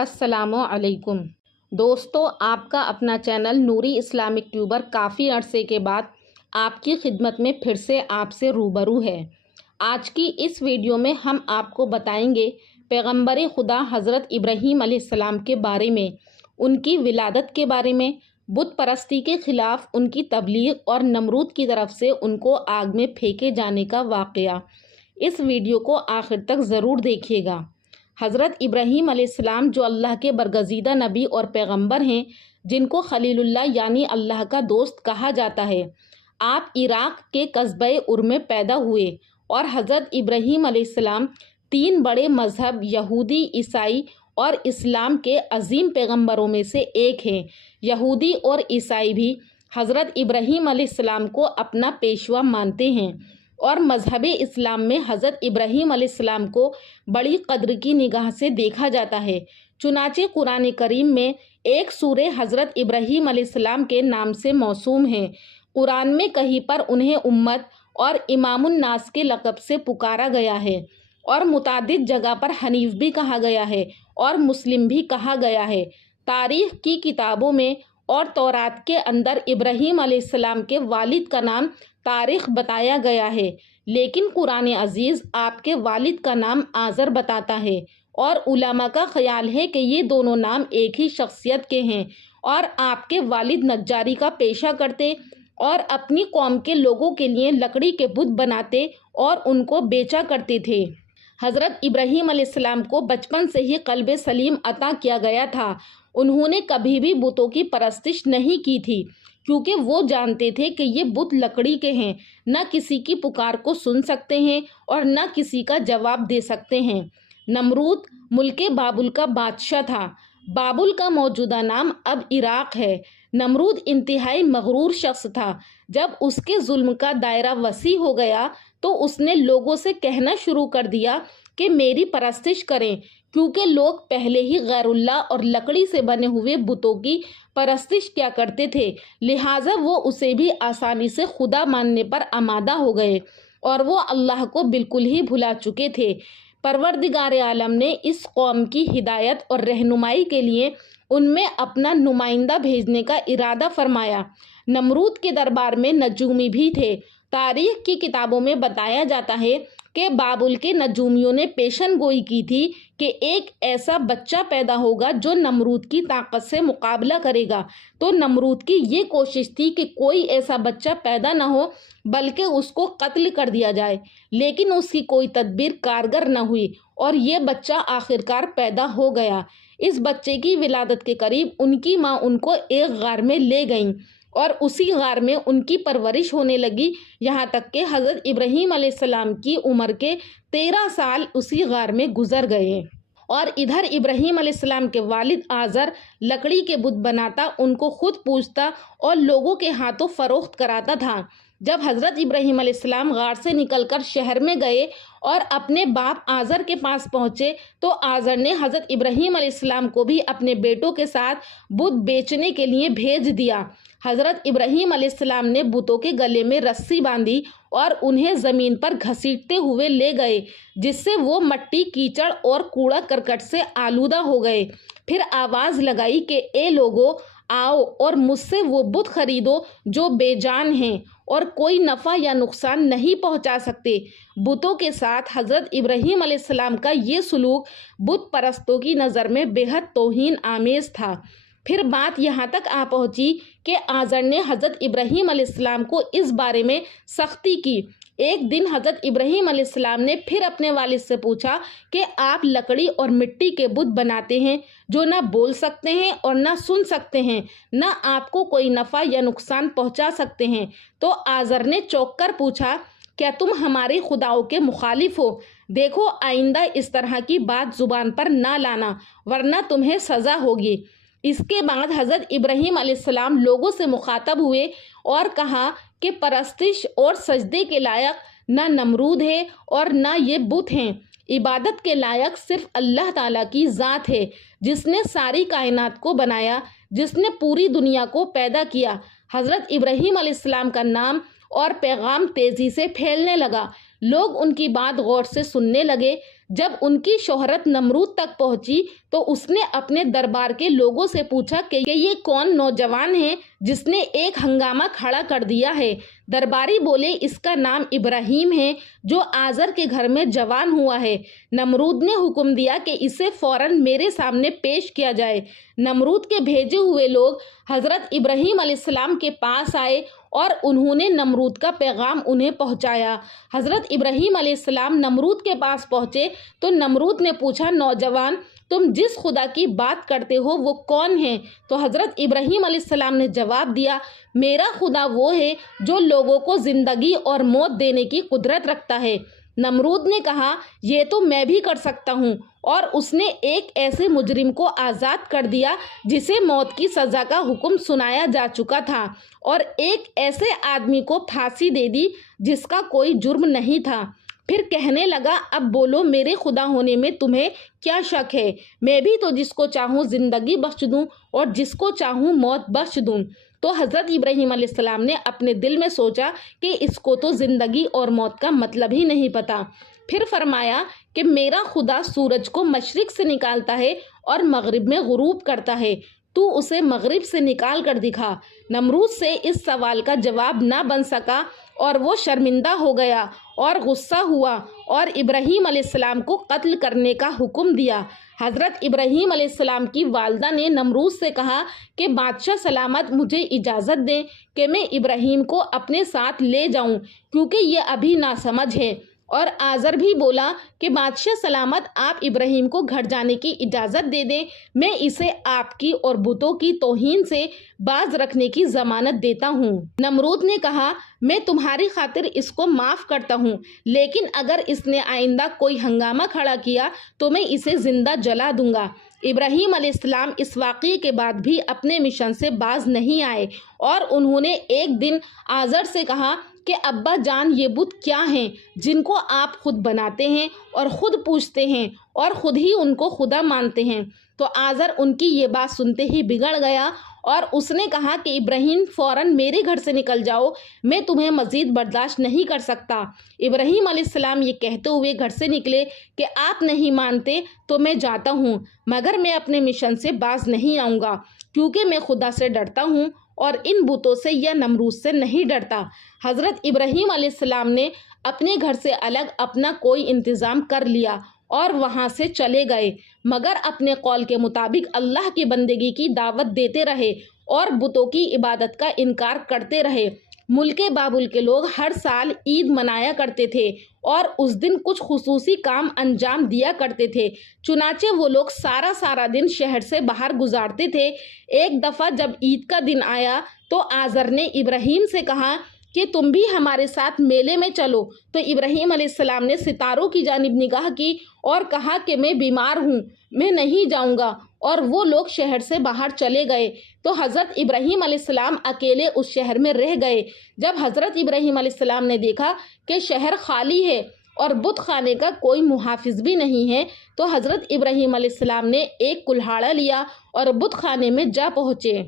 السلام علیکم دوستو، آپ کا اپنا چینل نوری اسلامک ٹیوبر کافی عرصے کے بعد آپ کی خدمت میں پھر سے آپ سے روبرو ہے۔ آج کی اس ویڈیو میں ہم آپ کو بتائیں گے پیغمبر خدا حضرت ابراہیم علیہ السلام کے بارے میں، ان کی ولادت کے بارے میں، بت پرستی کے خلاف ان کی تبلیغ اور نمرود کی طرف سے ان کو آگ میں پھینکے جانے کا واقعہ۔ اس ویڈیو کو آخر تک ضرور دیکھیے گا۔ حضرت ابراہیم علیہ السلام جو اللہ کے برگزیدہ نبی اور پیغمبر ہیں، جن کو خلیل اللہ یعنی اللہ کا دوست کہا جاتا ہے، آپ عراق کے قصبہ ار میں پیدا ہوئے اور حضرت ابراہیم علیہ السلام 3 بڑے مذہب یہودی، عیسائی اور اسلام کے عظیم پیغمبروں میں سے ایک ہیں۔ یہودی اور عیسائی بھی حضرت ابراہیم علیہ السلام کو اپنا پیشوا مانتے ہیں اور مذہب اسلام میں حضرت ابراہیم علیہ السلام کو بڑی قدر کی نگاہ سے دیکھا جاتا ہے۔ چنانچہ قرآن کریم میں ایک سورہ حضرت ابراہیم علیہ السلام کے نام سے موسوم ہے۔ قرآن میں کہیں پر انہیں امت اور امام الناس کے لقب سے پکارا گیا ہے اور متعدد جگہ پر حنیف بھی کہا گیا ہے اور مسلم بھی کہا گیا ہے۔ تاریخ کی کتابوں میں اور تورات کے اندر ابراہیم علیہ السلام کے والد کا نام طارق بتایا گیا ہے، لیکن قرآن عزیز آپ کے والد کا نام آزر بتاتا ہے اور علماء کا خیال ہے کہ یہ دونوں نام ایک ہی شخصیت کے ہیں اور آپ کے والد نجاری کا پیشہ کرتے اور اپنی قوم کے لوگوں کے لیے لکڑی کے بت بناتے اور ان کو بیچا کرتے تھے۔ حضرت ابراہیم علیہ السلام کو بچپن سے ہی قلب سلیم عطا کیا گیا تھا۔ انہوں نے کبھی بھی بتوں کی پرستش نہیں کی تھی، کیونکہ وہ جانتے تھے کہ یہ بت لکڑی کے ہیں، نہ کسی کی پکار کو سن سکتے ہیں اور نہ کسی کا جواب دے سکتے ہیں۔ نمرود ملک بابل کا بادشاہ تھا۔ بابل کا موجودہ نام اب عراق ہے۔ نمرود انتہائی مغرور شخص تھا۔ جب اس کے ظلم کا دائرہ وسیع ہو گیا تو اس نے لوگوں سے کہنا شروع کر دیا کہ میری پرستش کریں، کیونکہ لوگ پہلے ہی غیر اللہ اور لکڑی سے بنے ہوئے بتوں کی پرستش کیا کرتے تھے، لہٰذا وہ اسے بھی آسانی سے خدا ماننے پر آمادہ ہو گئے اور وہ اللہ کو بالکل ہی بھلا چکے تھے۔ پروردگار عالم نے اس قوم کی ہدایت اور رہنمائی کے لیے ان میں اپنا نمائندہ بھیجنے کا ارادہ فرمایا۔ نمرود کے دربار میں نجومی بھی تھے۔ تاریخ کی کتابوں میں بتایا جاتا ہے کہ بابل کے نجومیوں نے پیشن گوئی کی تھی کہ ایک ایسا بچہ پیدا ہوگا جو نمرود کی طاقت سے مقابلہ کرے گا، تو نمرود کی یہ کوشش تھی کہ کوئی ایسا بچہ پیدا نہ ہو بلکہ اس کو قتل کر دیا جائے، لیکن اس کی کوئی تدبیر کارگر نہ ہوئی اور یہ بچہ آخرکار پیدا ہو گیا۔ اس بچے کی ولادت کے قریب ان کی ماں ان کو ایک غار میں لے گئیں اور اسی غار میں ان کی پرورش ہونے لگی، یہاں تک کہ حضرت ابراہیم علیہ السلام کی عمر کے 13 سال اسی غار میں گزر گئے۔ اور ادھر ابراہیم علیہ السلام کے والد آزر لکڑی کے بت بناتا، ان کو خود پوجتا اور لوگوں کے ہاتھوں فروخت کراتا تھا۔ جب حضرت ابراہیم علیہ السلام غار سے نکل کر شہر میں گئے اور اپنے باپ آزر کے پاس پہنچے تو آزر نے حضرت ابراہیم علیہ السلام کو بھی اپنے بیٹوں کے ساتھ بت بیچنے کے لیے بھیج دیا۔ حضرت ابراہیم علیہ السلام نے بتوں کے گلے میں رسی باندھی اور انہیں زمین پر گھسیٹتے ہوئے لے گئے، جس سے وہ مٹی، کیچڑ اور کوڑا کرکٹ سے آلودہ ہو گئے۔ پھر آواز لگائی کہ اے لوگو، آؤ اور مجھ سے وہ بت خریدو جو بے جان ہیں اور کوئی نفع یا نقصان نہیں پہنچا سکتے۔ بتوں کے ساتھ حضرت ابراہیم علیہ السلام کا یہ سلوک بت پرستوں کی نظر میں بے حد توہین آمیز تھا۔ پھر بات یہاں تک آ پہنچی کہ آزر نے حضرت ابراہیم علیہ السلام کو اس بارے میں سختی کی۔ ایک دن حضرت ابراہیم علیہ السلام نے پھر اپنے والد سے پوچھا کہ آپ لکڑی اور مٹی کے بت بناتے ہیں جو نہ بول سکتے ہیں اور نہ سن سکتے ہیں، نہ آپ کو کوئی نفع یا نقصان پہنچا سکتے ہیں۔ تو آزر نے چونک کر پوچھا، کیا تم ہمارے خداؤں کے مخالف ہو؟ دیکھو آئندہ اس طرح کی بات زبان پر نہ لانا ورنہ تمہیں سزا ہوگی۔ اس کے بعد حضرت ابراہیم علیہ السلام لوگوں سے مخاطب ہوئے اور کہا کہ پرستش اور سجدے کے لائق نہ نمرود ہے اور نہ یہ بت ہیں، عبادت کے لائق صرف اللہ تعالیٰ کی ذات ہے، جس نے ساری کائنات کو بنایا، جس نے پوری دنیا کو پیدا کیا۔ حضرت ابراہیم علیہ السلام کا نام اور پیغام تیزی سے پھیلنے لگا۔ لوگ ان کی بات غور سے سننے لگے۔ جب ان کی شہرت نمرود تک پہنچی تو اس نے اپنے دربار کے لوگوں سے پوچھا کہ یہ کون نوجوان ہے جس نے ایک ہنگامہ کھڑا کر دیا ہے۔ درباری بولے اس کا نام ابراہیم ہے جو آزر کے گھر میں جوان ہوا ہے۔ نمرود نے حکم دیا کہ اسے فوراً میرے سامنے پیش کیا جائے۔ نمرود کے بھیجے ہوئے لوگ حضرت ابراہیم علیہ السلام کے پاس آئے اور انہوں نے نمرود کا پیغام انہیں پہنچایا۔ حضرت ابراہیم علیہ السلام نمرود کے پاس پہنچے تو نمرود نے پوچھا، نوجوان تم جس خدا کی بات کرتے ہو وہ کون ہے؟ تو حضرت ابراہیم علیہ السلام نے جواب دیا، میرا خدا وہ ہے جو لوگوں کو زندگی اور موت دینے کی قدرت رکھتا ہے۔ نمرود نے کہا، یہ تو میں بھی کر سکتا ہوں، اور اس نے ایک ایسے مجرم کو آزاد کر دیا جسے موت کی سزا کا حکم سنایا جا چکا تھا، اور ایک ایسے آدمی کو پھانسی دے دی جس کا کوئی جرم نہیں تھا۔ پھر کہنے لگا، اب بولو میرے خدا ہونے میں تمہیں کیا شک ہے؟ میں بھی تو جس کو چاہوں زندگی بخش دوں اور جس کو چاہوں موت بخش دوں۔ تو حضرت ابراہیم علیہ السلام نے اپنے دل میں سوچا کہ اس کو تو زندگی اور موت کا مطلب ہی نہیں پتا۔ پھر فرمایا کہ میرا خدا سورج کو مشرق سے نکالتا ہے اور مغرب میں غروب کرتا ہے، تو اسے مغرب سے نکال کر دکھا۔ نمرود سے اس سوال کا جواب نہ بن سکا اور وہ شرمندہ ہو گیا اور غصہ ہوا اور ابراہیم علیہ السلام کو قتل کرنے کا حکم دیا۔ حضرت ابراہیم علیہ السلام کی والدہ نے نمرود سے کہا کہ بادشاہ سلامت مجھے اجازت دیں کہ میں ابراہیم کو اپنے ساتھ لے جاؤں کیونکہ یہ ابھی ناسمجھ ہے۔ اور آزر بھی بولا کہ بادشاہ سلامت آپ ابراہیم کو گھر جانے کی اجازت دے دیں، میں اسے آپ کی اور بتوں کی توہین سے باز رکھنے کی ضمانت دیتا ہوں۔ نمرود نے کہا، میں تمہاری خاطر اس کو معاف کرتا ہوں، لیکن اگر اس نے آئندہ کوئی ہنگامہ کھڑا کیا تو میں اسے زندہ جلا دوں گا۔ ابراہیم علیہ السلام اس واقعے کے بعد بھی اپنے مشن سے باز نہیں آئے اور انہوں نے ایک دن آزر سے کہا کہ ابا جان یہ بت کیا ہیں جن کو آپ خود بناتے ہیں اور خود پوجتے ہیں اور خود ہی ان کو خدا مانتے ہیں؟ تو آزر ان کی یہ بات سنتے ہی بگڑ گیا اور اس نے کہا کہ ابراہیم فوراً میرے گھر سے نکل جاؤ، میں تمہیں مزید برداشت نہیں کر سکتا۔ ابراہیم علیہ السلام یہ کہتے ہوئے گھر سے نکلے کہ آپ نہیں مانتے تو میں جاتا ہوں، مگر میں اپنے مشن سے باز نہیں آؤں گا کیونکہ میں خدا سے ڈرتا ہوں اور ان بتوں سے یا نمرود سے نہیں ڈرتا۔ حضرت ابراہیم علیہ السلام نے اپنے گھر سے الگ اپنا کوئی انتظام کر لیا اور وہاں سے چلے گئے، مگر اپنے قول کے مطابق اللہ کی بندگی کی دعوت دیتے رہے اور بتوں کی عبادت کا انکار کرتے رہے۔ ملک بابل کے لوگ ہر سال عید منایا کرتے تھے اور اس دن کچھ خصوصی کام انجام دیا کرتے تھے، چنانچہ وہ لوگ سارا دن شہر سے باہر گزارتے تھے۔ ایک دفعہ جب عید کا دن آیا تو آزر نے ابراہیم سے کہا کہ تم بھی ہمارے ساتھ میلے میں چلو، تو ابراہیم علیہ السلام نے ستاروں کی جانب نگاہ کی اور کہا کہ میں بیمار ہوں، میں نہیں جاؤں گا، اور وہ لوگ شہر سے باہر چلے گئے۔ تو حضرت ابراہیم علیہ السلام اکیلے اس شہر میں رہ گئے۔ جب حضرت ابراہیم علیہ السلام نے دیکھا کہ شہر خالی ہے اور بت خانے کا کوئی محافظ بھی نہیں ہے تو حضرت ابراہیم علیہ السلام نے ایک کلہاڑا لیا اور بت خانے میں جا پہنچے۔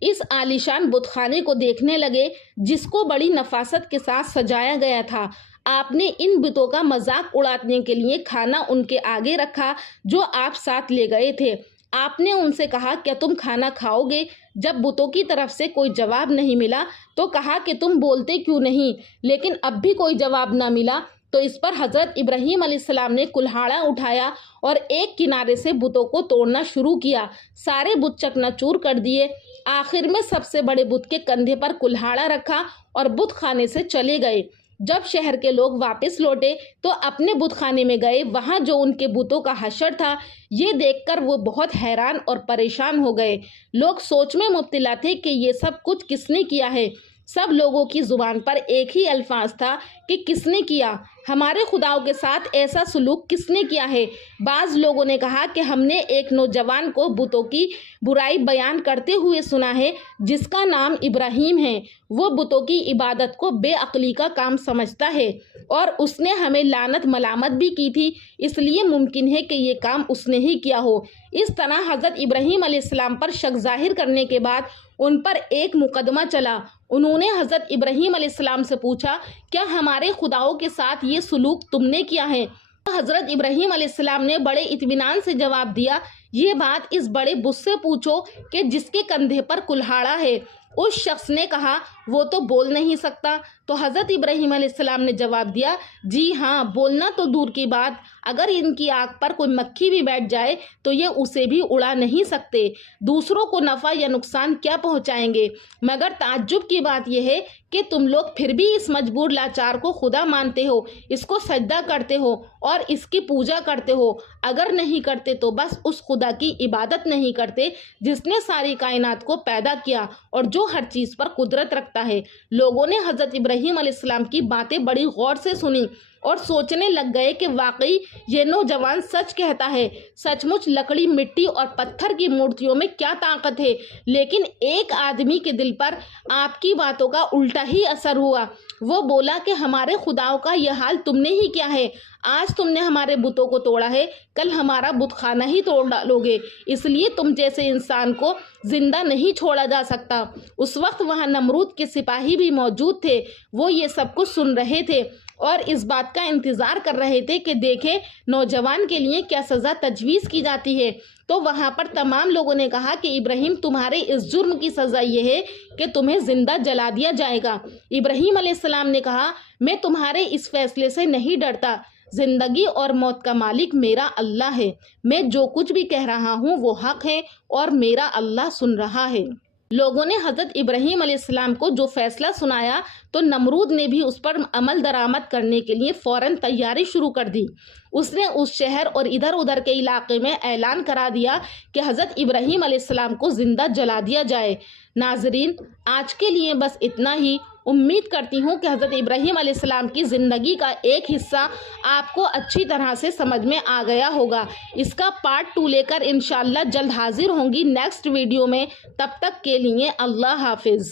اس عالیشان بت خانے کو دیکھنے لگے جس کو بڑی نفاست کے ساتھ سجایا گیا تھا۔ آپ نے ان بتوں کا مذاق اڑانے کے لیے کھانا ان کے آگے رکھا جو آپ ساتھ لے گئے تھے۔ آپ نے ان سے کہا، کیا تم کھانا کھاؤ گے؟ جب بتوں کی طرف سے کوئی جواب نہیں ملا تو کہا کہ تم بولتے کیوں نہیں؟ لیکن اب بھی کوئی جواب نہ ملا تو اس پر حضرت ابراہیم علیہ السلام نے کلہاڑا اٹھایا اور ایک کنارے سے بتوں کو توڑنا شروع کیا۔ سارے بت چکنا چور کر دیے۔ آخر میں سب سے بڑے بت کے کندھے پر کلہاڑا رکھا اور بت خانے سے چلے گئے۔ جب شہر کے لوگ واپس لوٹے تو اپنے بت خانے میں گئے، وہاں جو ان کے بتوں کا حشر تھا یہ دیکھ کر وہ بہت حیران اور پریشان ہو گئے۔ لوگ سوچ میں مبتلا تھے کہ یہ سب کچھ کس نے کیا ہے۔ سب لوگوں کی زبان پر ایک ہی الفاظ تھا کہ کس نے کیا، ہمارے خداؤں کے ساتھ ایسا سلوک کس نے کیا ہے۔ بعض لوگوں نے کہا کہ ہم نے ایک نوجوان کو بتوں کی برائی بیان کرتے ہوئے سنا ہے جس کا نام ابراہیم ہے، وہ بتوں کی عبادت کو بے عقلی کا کام سمجھتا ہے اور اس نے ہمیں لعنت ملامت بھی کی تھی، اس لیے ممکن ہے کہ یہ کام اس نے ہی کیا ہو۔ اس طرح حضرت ابراہیم علیہ السلام پر شک ظاہر کرنے کے بعد ان پر ایک مقدمہ چلا۔ انہوں نے حضرت ابراہیم علیہ السلام سے پوچھا، کیا ہمارے خداؤں کے ساتھ یہ سلوک تم نے کیا ہے؟ حضرت ابراہیم علیہ السلام نے بڑے اطمینان سے جواب دیا، یہ بات اس بڑے بت سے پوچھو کہ جس کے کندھے پر کلہاڑا ہے۔ اس شخص نے کہا، وہ تو بول نہیں سکتا۔ تو حضرت ابراہیم علیہ السلام نے جواب دیا، جی ہاں، بولنا تو دور کی بات، اگر ان کی آنکھ پر کوئی مکھی بھی بیٹھ جائے تو یہ اسے بھی اڑا نہیں سکتے، دوسروں کو نفع یا نقصان کیا پہنچائیں گے۔ مگر تعجب کی بات یہ ہے کہ تم لوگ پھر بھی اس مجبور لاچار کو خدا مانتے ہو، اس کو سجدہ کرتے ہو اور اس کی پوجا کرتے ہو۔ اگر نہیں کرتے تو بس اس خدا کی عبادت نہیں کرتے جس نے ساری کائنات کو پیدا کیا اور جو ہر چیز پر قدرت رکھتا ہے۔ لوگوں نے حضرت ابراہیم علیہ السلام کی باتیں بڑی غور سے سنی اور سوچنے لگ گئے کہ واقعی یہ نوجوان سچ کہتا ہے، سچ مچ لکڑی، مٹی اور پتھر کی مورتیوں میں کیا طاقت ہے۔ لیکن ایک آدمی کے دل پر آپ کی باتوں کا الٹا ہی اثر ہوا۔ وہ بولا کہ ہمارے خداؤں کا یہ حال تم نے ہی کیا ہے؟ آج تم نے ہمارے بتوں کو توڑا ہے، کل ہمارا بت خانہ ہی توڑ ڈالو گے، اس لیے تم جیسے انسان کو زندہ نہیں چھوڑا جا سکتا۔ اس وقت وہاں نمرود کے سپاہی بھی موجود تھے، وہ یہ سب کچھ سن رہے تھے اور اس بات کا انتظار کر رہے تھے کہ دیکھیں نوجوان کے لیے کیا سزا تجویز کی جاتی ہے۔ تو وہاں پر تمام لوگوں نے کہا کہ ابراہیم، تمہارے اس جرم کی سزا یہ ہے کہ تمہیں زندہ جلا دیا جائے گا۔ ابراہیم علیہ السلام نے کہا، میں تمہارے اس فیصلے سے نہیں ڈرتا، زندگی اور موت کا مالک میرا اللہ ہے، میں جو کچھ بھی کہہ رہا ہوں وہ حق ہے اور میرا اللہ سن رہا ہے۔ لوگوں نے حضرت ابراہیم علیہ السلام کو جو فیصلہ سنایا تو نمرود نے بھی اس پر عمل درآمد کرنے کے لیے فوراً تیاری شروع کر دی۔ اس نے اس شہر اور ادھر ادھر کے علاقے میں اعلان کرا دیا کہ حضرت ابراہیم علیہ السلام کو زندہ جلا دیا جائے۔ ناظرین، آج کے لیے بس اتنا ہی۔ امید کرتی ہوں کہ حضرت ابراہیم علیہ السلام کی زندگی کا ایک حصہ آپ کو اچھی طرح سے سمجھ میں آ گیا ہوگا۔ اس کا پارٹ 2 لے کر انشاءاللہ جلد حاضر ہوں گی نیکسٹ ویڈیو میں۔ تب تک کے لیے اللہ حافظ۔